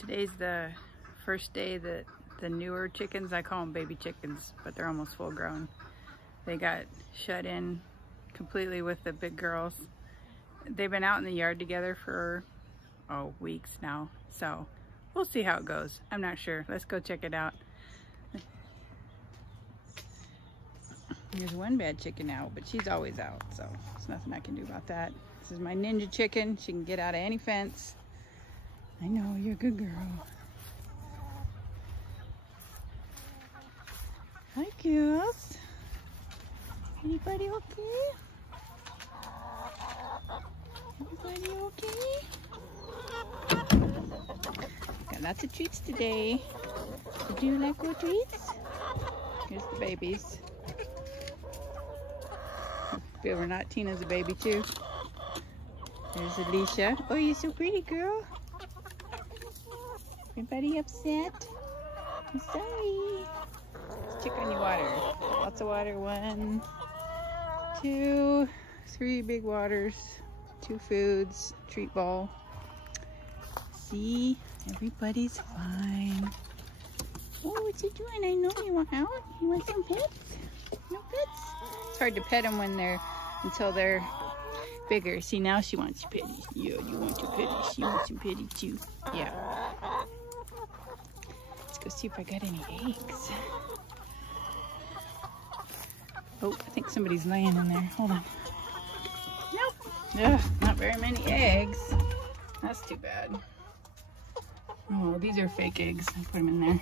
Today's the first day that the newer chickens, I call them baby chickens, but they're almost full grown. They got shut in completely with the big girls. They've been out in the yard together for, weeks now. So we'll see how it goes. I'm not sure. Let's go check it out. There's one bad chicken out, but she's always out, so there's nothing I can do about that. This is my ninja chicken. She can get out of any fence. I know, you're a good girl. Hi, girls. Anybody okay? Everybody okay? Got lots of treats today. Would you like more treats? Here's the babies. Believe it or not, Tina's a baby too. There's Alicia. Oh, you're so pretty, girl. Everybody upset? I'm sorry. Let's check on your water. Lots of water. 1, 2, 3 big waters. 2 foods. Treat bowl. See? Everybody's fine. Oh, what you doing? I know you want out. You want some pets? No pets? It's hard to pet them when until they're bigger. See, now she wants petty. Yeah, you want your petty. She wants some petty too. Yeah. Let's go see if I got any eggs. Oh, I think somebody's laying in there. Hold on. Nope. Ugh, not very many eggs. That's too bad. Oh, these are fake eggs. I put them in there.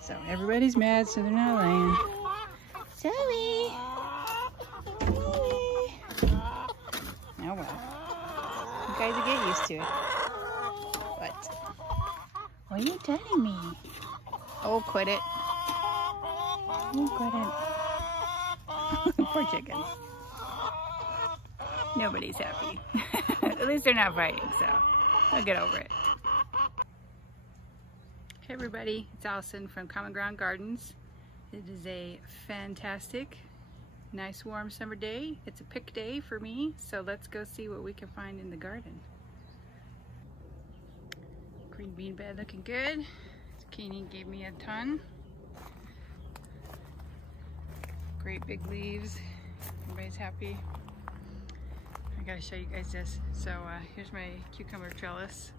So everybody's mad, so they're not laying. Sorry. Oh well. You guys will get used to it. What? What are you telling me? Oh, quit it. Oh, quit it. Poor chickens. Nobody's happy. At least they're not fighting, so I'll get over it. Hey everybody, it's Allison from Common Ground Gardens. It is a fantastic, nice warm summer day. It's a pick day for me, so let's go see what we can find in the garden. Green bean bed looking good. Zucchini gave me a ton. Great big leaves. Everybody's happy. I gotta show you guys this. So here's my cucumber trellis.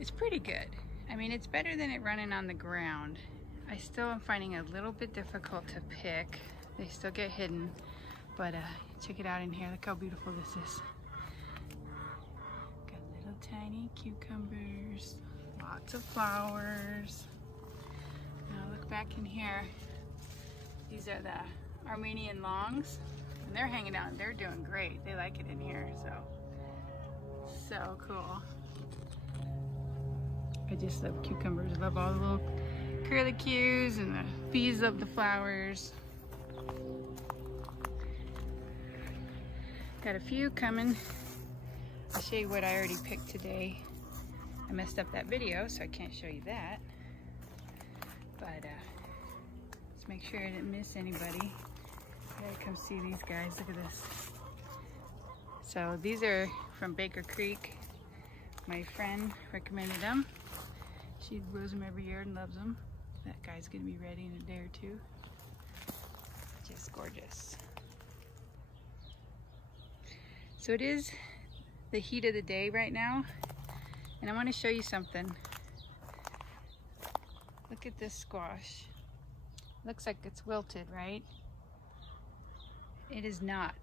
It's pretty good. I mean, it's better than it running on the ground. I still am finding it a little bit difficult to pick. They still get hidden, but check it out in here. Look how beautiful this is. Got little tiny cucumbers, lots of flowers. Now look back in here. These are the Armenian longs, and they're hanging out and they're doing great. They like it in here, so cool. I just love cucumbers. I love all the little curlicues, and the bees love the flowers. Got a few coming. I'll show you what I already picked today. I messed up that video, so I can't show you that. But let's make sure I didn't miss anybody. I gotta come see these guys. Look at this. So these are from Baker Creek. My friend recommended them. She grows them every year and loves them. That guy's gonna be ready in a day or two. Just gorgeous. So it is the heat of the day right now, and I want to show you something. Look at this squash. Looks like it's wilted, right? It is not.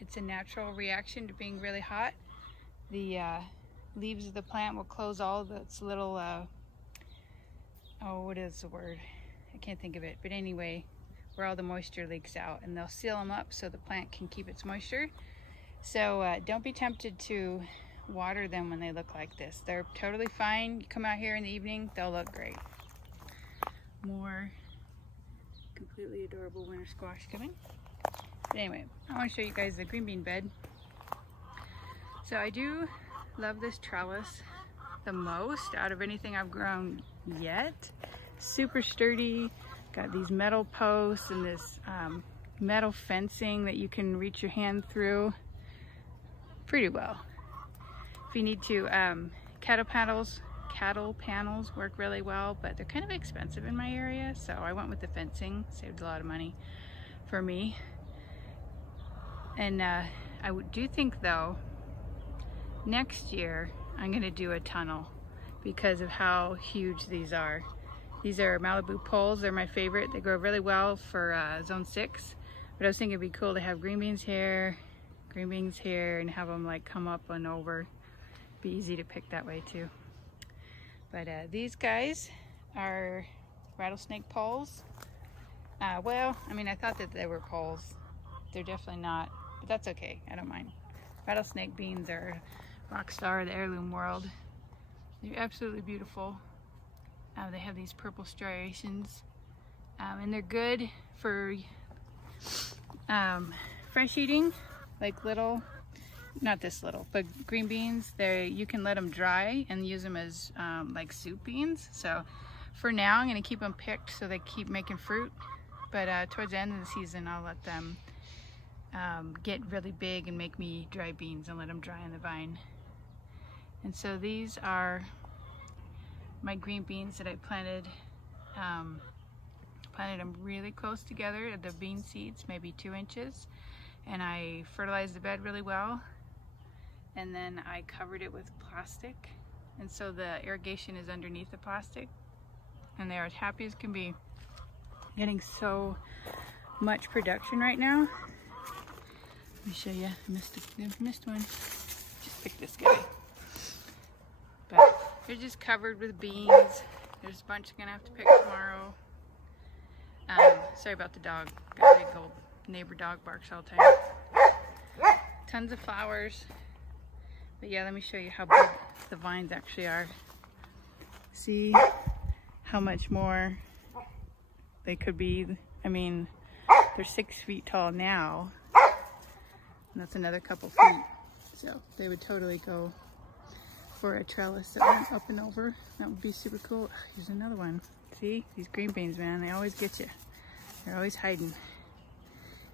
It's a natural reaction to being really hot. The leaves of the plant will close all of its little, what is the word? I can't think of it. But anyway, where all the moisture leaks out, and they'll seal them up so the plant can keep its moisture. So don't be tempted to water them when they look like this. They're totally fine. You come out here in the evening, they'll look great. More completely adorable winter squash coming. But anyway, I want to show you guys the green bean bed. So I do love this trellis the most out of anything I've grown yet. Super sturdy. Got these metal posts and this metal fencing that you can reach your hand through pretty well. If you need to cattle panels work really well, but they're kind of expensive in my area, so I went with the fencing. Saved a lot of money for me. And I do think though, next year I'm gonna do a tunnel because of how huge these are. These are Malibu poles. They're my favorite. They grow really well for zone 6. But I was thinking it'd be cool to have green beans here, and have them like come up and over. Be easy to pick that way too. But these guys are rattlesnake poles. Well, I mean, I thought that they were poles. They're definitely not, but that's okay. I don't mind. Rattlesnake beans are rock star of the heirloom world. They're absolutely beautiful. They have these purple striations, and they're good for fresh eating, like little, not this little, but green beans. You can let them dry and use them as like soup beans. So for now, I'm gonna keep them picked so they keep making fruit. But towards the end of the season, I'll let them get really big and make me dry beans and let them dry on the vine. And so these are my green beans that I planted. Planted them really close together, the bean seeds, maybe 2 inches. And I fertilized the bed really well. And then I covered it with plastic. And so the irrigation is underneath the plastic. And they're as happy as can be. Getting so much production right now. Let me show you. I missed one. Just pick this guy. But they're just covered with beans. There's a bunch I'm gonna have to pick tomorrow. Sorry about the dog. Got a big old neighbor dog, barks all the time. Tons of flowers. But yeah, let me show you how big the vines actually are. See how much more they could be. I mean, they're 6 feet tall now. And that's another couple feet. So they would totally go for a trellis that went up and over. That would be super cool. Here's another one. See, these green beans, man, they always get you. They're always hiding.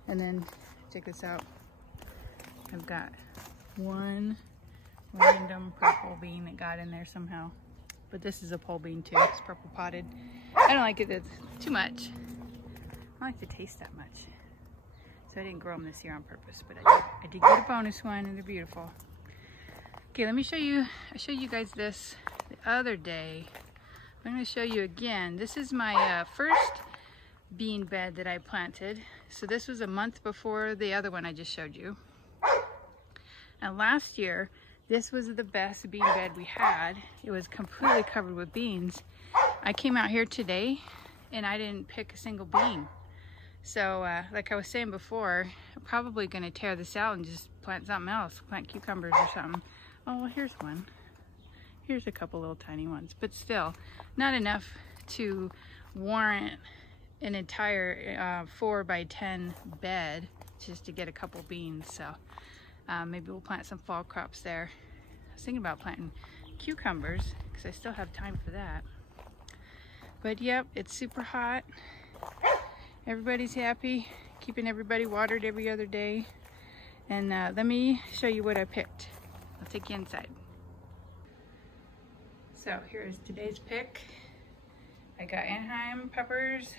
And then, check this out. I've got one random purple bean that got in there somehow. But this is a pole bean too. It's purple potted. I don't like it. It's too much. I don't like the taste that much. So I didn't grow them this year on purpose, but I did get a bonus one and they're beautiful. Okay, let me show you. I showed you guys this the other day. I'm going to show you again. This is my first bean bed that I planted. So this was a month before the other one I just showed you. And last year, this was the best bean bed we had. It was completely covered with beans. I came out here today and I didn't pick a single bean. So like I was saying before, I'm probably going to tear this out and just plant something else. Plant cucumbers or something. Oh, well, here's one. Here's a couple little tiny ones, but still not enough to warrant an entire 4 by 10 bed just to get a couple beans. So maybe we'll plant some fall crops there. I was thinking about planting cucumbers because I still have time for that. But yep, it's super hot. Everybody's happy, keeping everybody watered every other day. And let me show you what I picked. I'll take you inside. So here's today's pick. I got Anaheim peppers,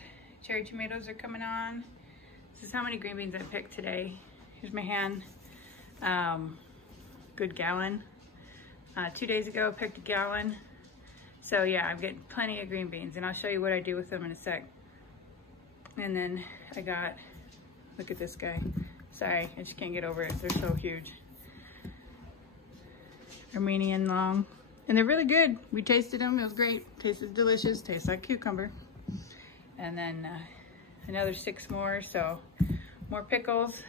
cherry tomatoes are coming on. This is how many green beans I picked today. Here's my hand. Good gallon. 2 days ago I picked a gallon. So yeah, I'm getting plenty of green beans and I'll show you what I do with them in a sec. And then I got, look at this guy. Sorry, I just can't get over it. They're so huge. Armenian long. And they're really good. We tasted them, it was great. Tasted delicious, tastes like cucumber. And then another 6 more, so more pickles,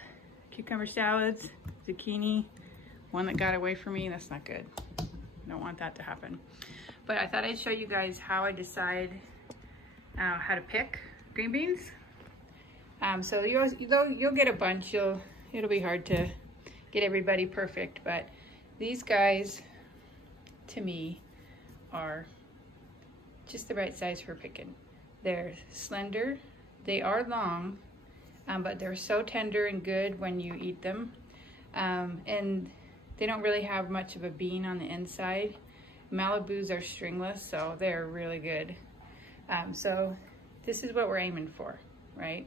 cucumber salads, zucchini. One that got away from me, that's not good. Don't want that to happen. But I thought I'd show you guys how I decide how to pick green beans. So you'll get a bunch. It'll be hard to get everybody perfect, but these guys, to me, are just the right size for picking. They're slender, they are long, but they're so tender and good when you eat them. And they don't really have much of a bean on the inside. Malibus are stringless, so they're really good. So this is what we're aiming for, right?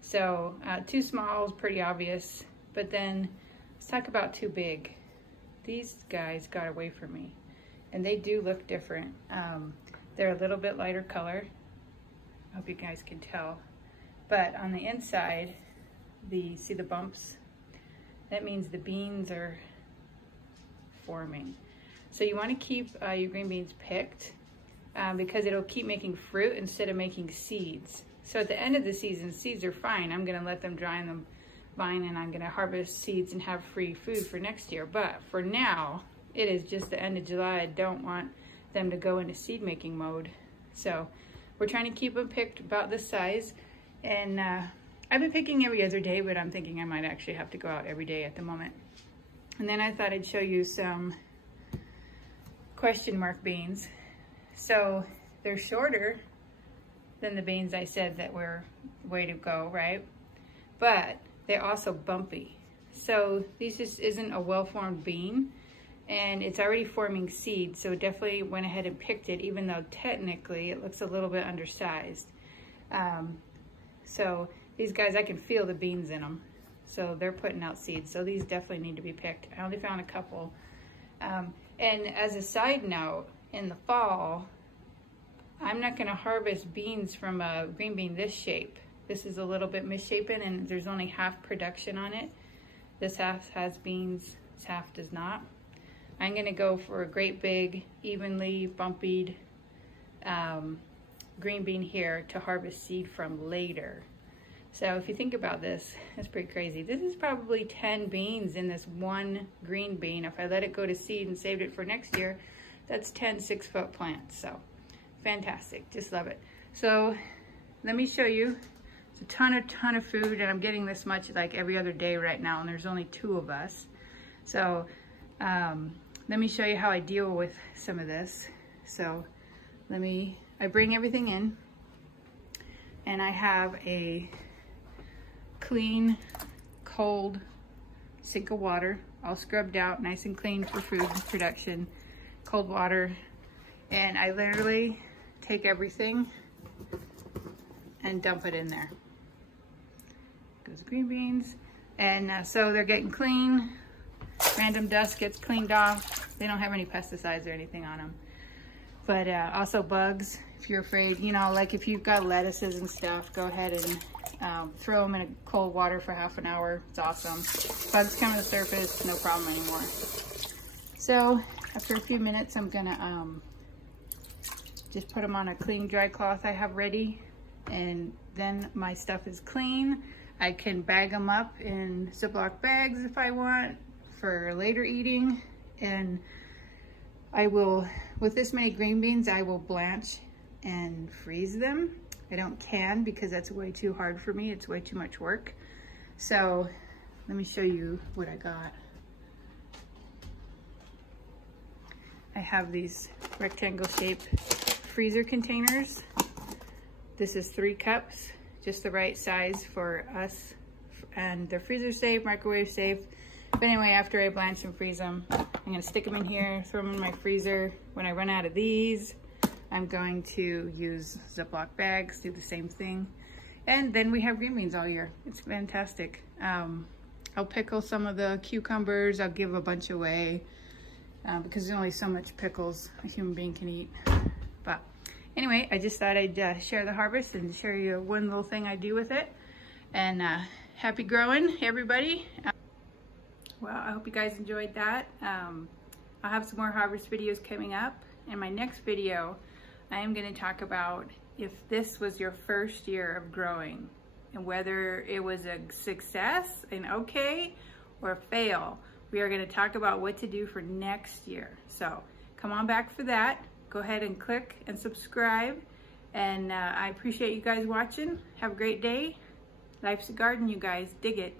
So too small is pretty obvious, but then let's talk about too big. These guys got away from me, and they do look different. They're a little bit lighter color. I hope you guys can tell. But on the inside, see the bumps? That means the beans are forming. So you want to keep your green beans picked because it'll keep making fruit instead of making seeds. So at the end of the season, seeds are fine. I'm gonna let them dry on the vine, and I'm gonna harvest seeds and have free food for next year. But for now, it is just the end of July. I don't want them to go into seed making mode. So we're trying to keep them picked about this size. And I've been picking every other day, but I'm thinking I might actually have to go out every day at the moment. And then I thought I'd show you some question mark beans. So they're shorter than the beans I said that were way to go, right? But they're also bumpy. So these just isn't a well-formed bean, and it's already forming seeds, so definitely went ahead and picked it, even though technically it looks a little bit undersized. So these guys, I can feel the beans in them. So they're putting out seeds, so these definitely need to be picked. I only found a couple. And as a side note, in the fall, I'm not gonna harvest beans from a green bean this shape. This is a little bit misshapen, and there's only half production on it. This half has beans, this half does not. I'm gonna go for a great big, evenly bumpied green bean here to harvest seed from later. So if you think about this, that's pretty crazy. This is probably 10 beans in this one green bean. If I let it go to seed and saved it for next year, that's 10 6-foot plants. So fantastic, just love it. So let me show you. It's a ton of food, and I'm getting this much like every other day right now, and there's only 2 of us. So let me show you how I deal with some of this. So I bring everything in, and I have a clean, cold sink of water, all scrubbed out, nice and clean for food production, cold water. And I literally take everything and dump it in there. Goes green beans. And so they're getting clean. Random dust gets cleaned off. They don't have any pesticides or anything on them. But also bugs, if you're afraid, you know, like if you've got lettuces and stuff, go ahead and throw them in a cold water for half an hour. It's awesome. Bugs come to the surface, no problem anymore. So after a few minutes, I'm gonna just put them on a clean dry cloth I have ready, and then my stuff is clean. I can bag them up in Ziploc bags if I want for later eating, and I will, with this many green beans, I will blanch and freeze them. I don't can because that's way too hard for me. It's way too much work. So let me show you what I got. I have these rectangle shaped freezer containers. This is 3 cups, just the right size for us. And they're freezer safe, microwave safe. But anyway, after I blanch and freeze them, I'm gonna stick them in here, throw them in my freezer. When I run out of these, I'm going to use Ziploc bags, do the same thing. And then we have green beans all year. It's fantastic. I'll pickle some of the cucumbers. I'll give a bunch away because there's only so much pickles a human being can eat. But anyway, I just thought I'd share the harvest and share you one little thing I do with it. And happy growing, everybody. Well, I hope you guys enjoyed that. I'll have some more harvest videos coming up. In my next video, I am going to talk about if this was your first year of growing and whether it was a success and okay or a fail. We are going to talk about what to do for next year. So come on back for that. Go ahead and click and subscribe. And I appreciate you guys watching. Have a great day. Life's a garden, you guys. Dig it.